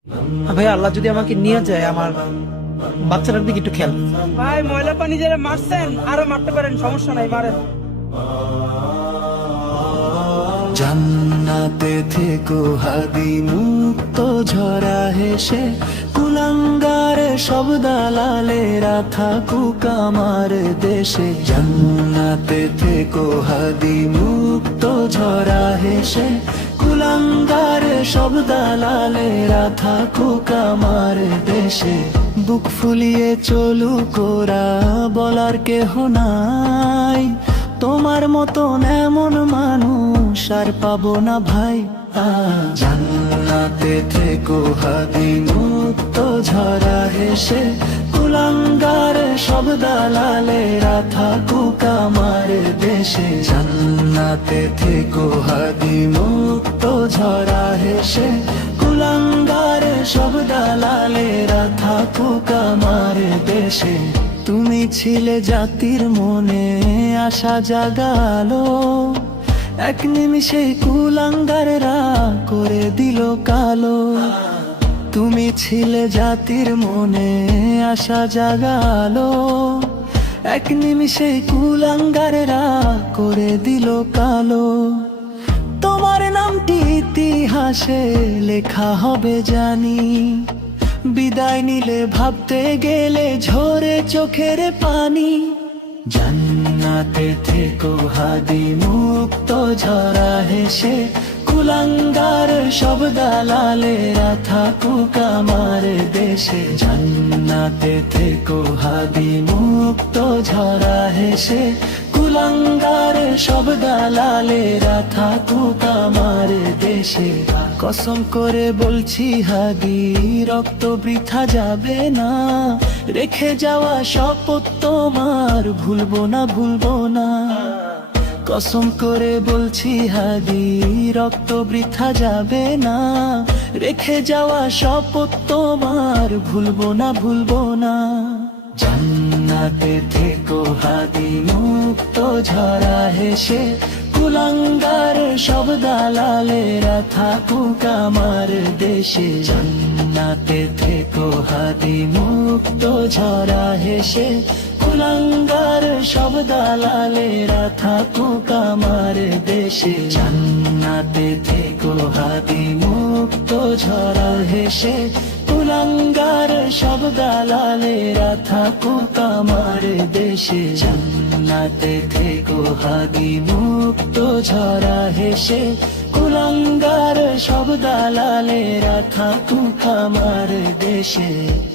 ভাই আল্লাহ যদি আমাকে নিয়ে যায়, আমার বাচ্চাটার দিকে একটু খেয়াল। ভাই ময়লা পানি যারা মারছেন আরো মারতে পারেন, সমস্যা নাই, মারেন। জান্নাতে থেকো হাদি মুক্ত ঝরা হেসে, কুলাঙ্গারে সব দালালেরা থাকুক আমার দেশে। জান্নাতে থেকো হাদি মুক্ত ঝরা হেসে, কুলাঙ্গারে সব দালালেরা থাকুক আমার দেশে। বুক ফুলিয়ে চলুক ওরা, বলার কেহ নাই, তোমার মতন এমন মানুষ আর পাবো না ভাই। জান্নাতে থেকো হাদি মুক্ত ঝরা হেসে, কুলাঙ্গার সব দালালেরা থাকুক আমার দেশে। জান্নাতে থেকো হাদি মুক্ত ঝরা হেসে, কুলাঙ্গার সব দালালেরা থাকুক আমার দেশে। তুমি ছিলে জাতির মনে আশা জাগালো, এক নিমিষে কুলাঙ্গাররা করে দিল কালো। তুমি ছিলে জাতির মনে আশা জাগালো, এক নিমিষে কুলাঙ্গাররা করে দিল কালো। তোমার নামটি ইতিহাসে লেখা হবে জানি, বিদায় নিলে ভাবতে গেলে ঝরে চোখের পানি। জান্নাতে থেকো হাদি মুক্ত ঝরা হেসে, কুলাঙ্গার সব দালালেরা থাকুক আমার দেশে। জান্নাতে থেকো হাদি মুক্ত ঝরা হেসে, কুলাঙ্গার সব দালালেরা থাকুক আমার দেশে। কসম করে বলছি হাদি, রক্ত বৃথা যাবে না, রেখে যাওয়া শপথ তোমার ভুলবো না ভুলবো না। কসম করে বলছি হাদি, রক্ত বৃথা যাবে না, রেখে যাওয়া শপথ তোমার ভুলবো না ভুলবো না। জান্নাতে থেকো হাদি মুক্ত ঝরা হেসে, কুলাঙ্গার সব দালালেরা থাকুক আমার দেশে। জান্নাতে থেকো হাদি মুক্ত ঝরা হেসে, কুলাঙ্গার সব দালালেরা থাকুক আমার দেশে। জান্নাতে থেকো হাদি মুক্ত ঝরা হেসে, কুলাঙ্গার সব দালালেরা থাকুক আমার দেশে। জান্নাতে থেকো হাদি মুক্ত ঝরা হেসে, কুলাঙ্গার সব দালালেরা থাকুক আমার দেশে।